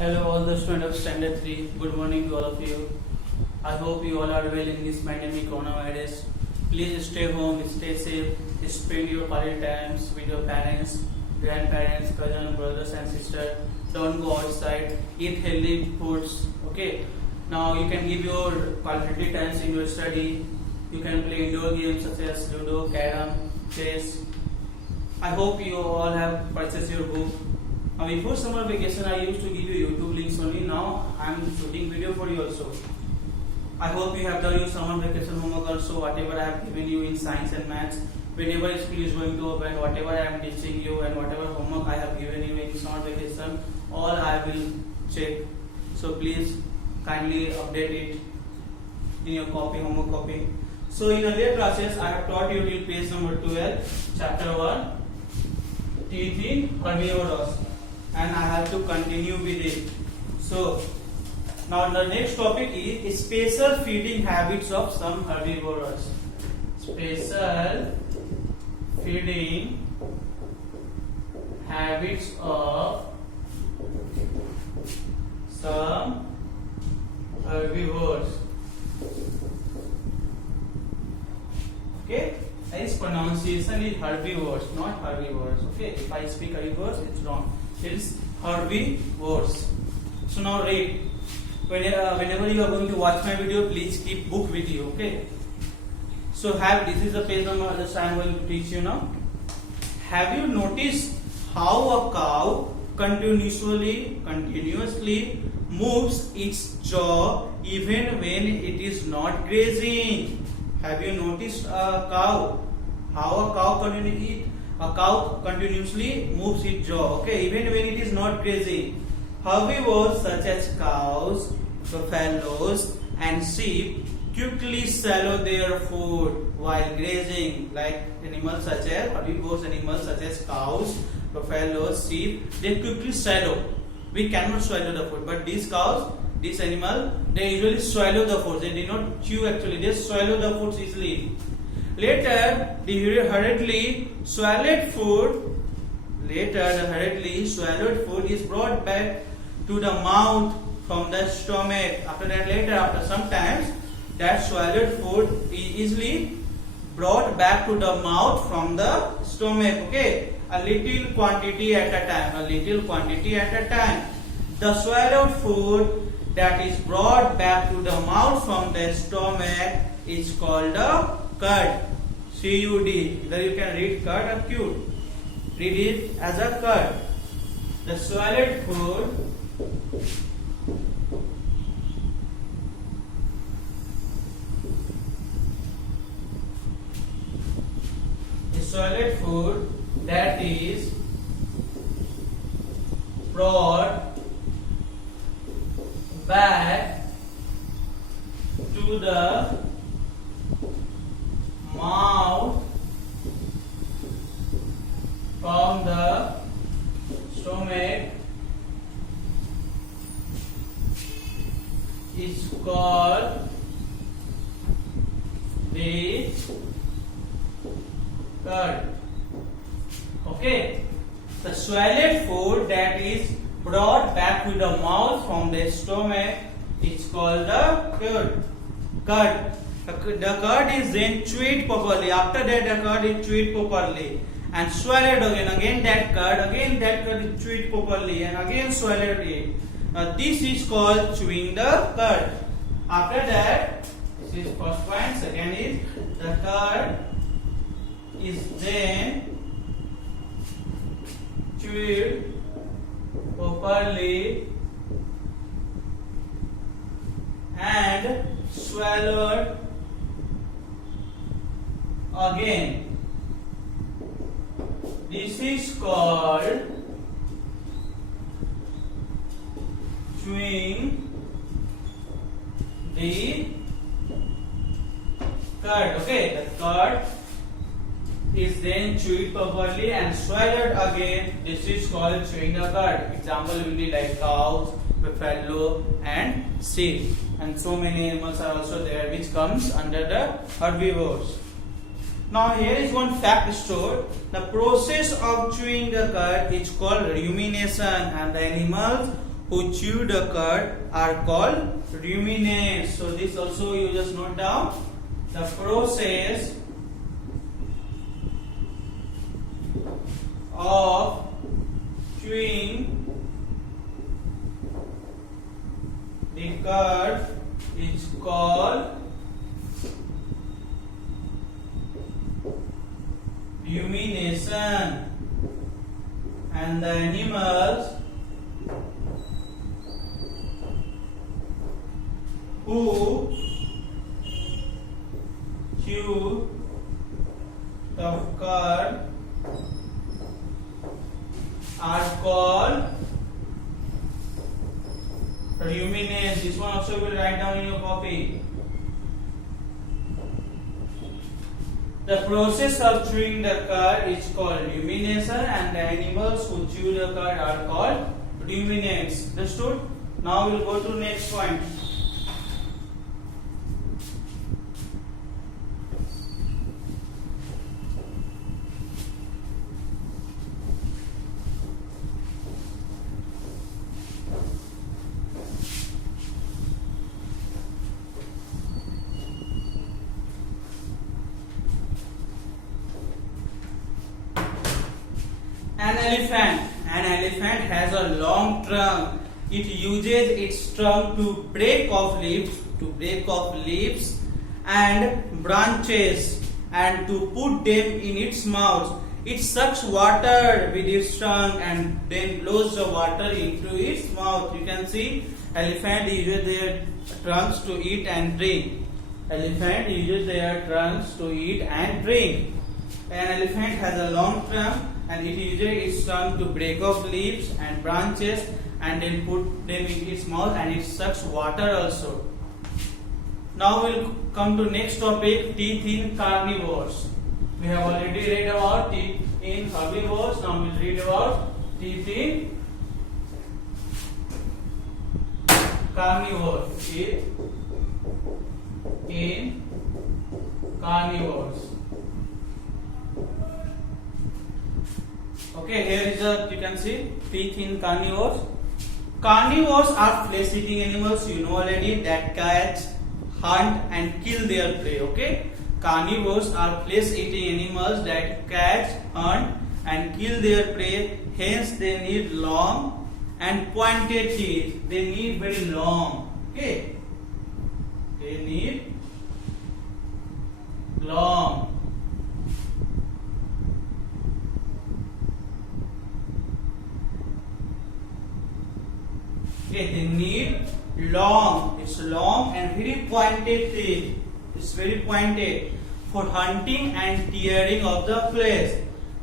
Hello, all the students of Standard 3. Good morning to all of you. I hope you all are well in this pandemic coronavirus. Please stay home, stay safe, spend your quality times with your parents, grandparents, cousins, brothers and sisters. Don't go outside. Eat healthy foods. Okay. Now you can give your quality times in your study. You can play indoor games such as Ludo, Carom, chess. I hope you all have purchased your book. Before summer vacation, I used to give you YouTube links only. Now I am shooting video for you also. I hope you have done your summer vacation homework also. Whatever I have given you in science and maths, whenever school is going to open, whatever I am teaching you and whatever homework I have given you in summer vacation, all I will check. So please kindly update it in your copy, homework copy. So in earlier classes, I have taught you till page number 12, chapter 1, teeth in herbivores. And I have to continue with it. So now the next topic is special feeding habits of some herbivores. Special feeding habits of some herbivores. Okay, its pronunciation is herbivores, not herbivores. Okay, if I speak herbivores, it's wrong. It's herbivores. So now read. Whenever you are going to watch my video, please keep book with you. Okay. So this is the page number that I am going to teach you now. Have you noticed how a cow continuously moves its jaw even when it is not grazing? Have you noticed how a cow continuously moves its jaw, okay, even when it is not grazing? Herbivores such as cows, buffaloes and sheep quickly swallow their food while grazing. Like animals such as herbivores, animals such as cows, buffaloes, sheep, they quickly swallow. We cannot swallow the food, but these cows, this animal, they usually swallow the food. They do not chew actually, they swallow the food easily. Later, the hurriedly swallowed food is brought back to the mouth from the stomach. After some time, that swallowed food is easily brought back to the mouth from the stomach. Okay, a little quantity at a time. The swallowed food that is brought back to the mouth from the stomach is called a cud. C-U-D. Either you can read cud or cud. Read it as a cud. The swallowed food that is brought back to the mouth from the stomach is called the cud. Okay, the swallowed food that is brought back to the mouth from the stomach is called the cud. The curd is then chewed properly. After that, the curd is chewed properly and swallowed again. Again that curd is chewed properly and again swallowed it. This is called chewing the curd. After that, this is first point. Second is the curd is then chewed properly and swallowed again. This is called chewing the curd. Okay, the curd is then chewed properly and swallowed again. This is called chewing the curd. Example will be like cows, buffalo and sheep, and so many animals are also there which comes under the herbivores. Now here is one fact stored. The process of chewing the cud is called rumination, and the animals who chew the cud are called ruminants. So this also you just note down. The process of chewing the cud is called rumination, and the animals who chew the cud are called ruminants. This one also will write down in your copy. The process of chewing the cud is called rumination, and the animals who chew the cud are called ruminants. Understood? Now we'll go to next point. An elephant has a long trunk. It uses its trunk to break off leaves and branches and to put them in its mouth. It sucks water with its trunk and then blows the water into its mouth. You can see elephant uses their trunks to eat and drink. Elephant uses their trunks to eat and drink. An elephant has a long trunk and it uses its trunk to break off leaves and branches and then put them in its mouth, and it sucks water also. Now we'll come to next topic, teeth in carnivores. We have already read about teeth in herbivores. Now we'll read about teeth in carnivores. Teeth in carnivores. Okay, here is a, you can see teeth in carnivores. Carnivores are flesh-eating animals, you know already, that catch, hunt and kill their prey. Okay, carnivores are flesh-eating animals that catch, hunt and kill their prey. Hence, they need long and pointed teeth. They need very long. Okay, they need long. Okay, they need long. It's long and very pointed teeth. It's very pointed for hunting and tearing of the flesh.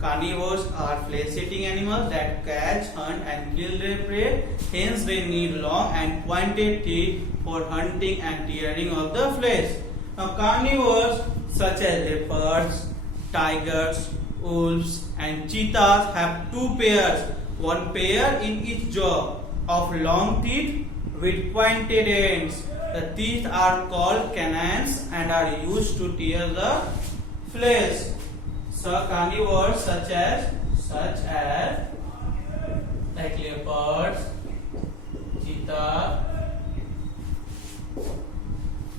Carnivores are flesh-eating animals that catch, hunt and kill their prey. Hence, they need long and pointed teeth for hunting and tearing of the flesh. Now, carnivores such as leopards, tigers, wolves and cheetahs have two pairs, one pair in each jaw, of long teeth with pointed ends. The teeth are called canines and are used to tear the flesh. So carnivores such as like leopards, cheetah,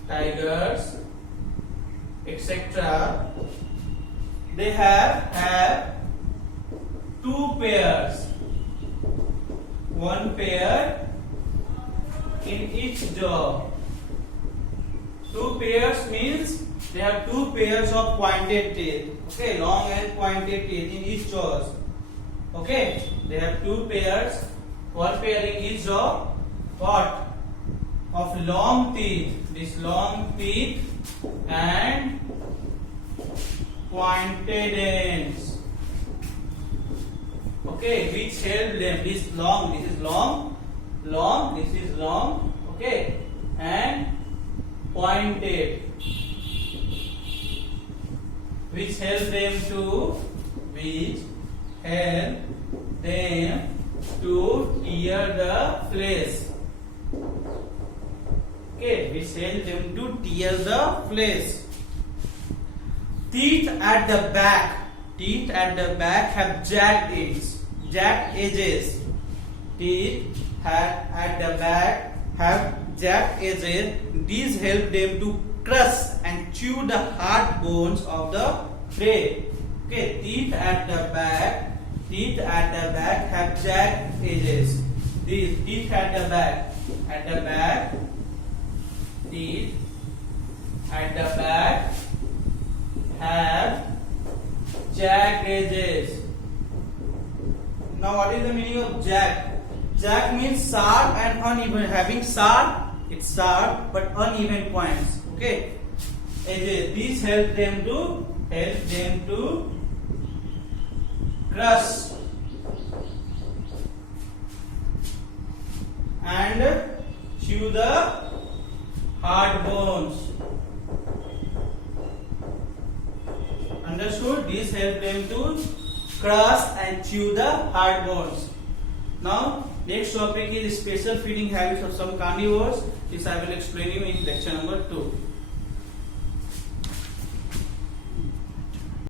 tigers, etc. They have two pairs. One pair in each jaw. Two pairs means they have two pairs of pointed teeth. Okay, long and pointed teeth in each jaws. Okay, they have two pairs, one pair in each jaw. What? Of long teeth. This long teeth and pointed ends. Okay, which help them. This is long, this is long, okay, and pointed, which help them to tear the flesh. Okay, which help them to tear the flesh. Teeth at the back have jagged edges. teeth at the back have jagged edges. These help them to crush and chew the hard bones of the prey. Okay, teeth at the back have jagged edges. These teeth at the back, teeth at the back have jagged edges. Now, what is the meaning of jag? Jag means sharp and uneven. Having sharp, it's sharp but uneven points. Okay, edges. These help them to crush and chew the hard bones. Understood? These help them to crush and chew the hard bones. Now, next topic is special feeding habits of some carnivores. This I will explain you in lecture number 2.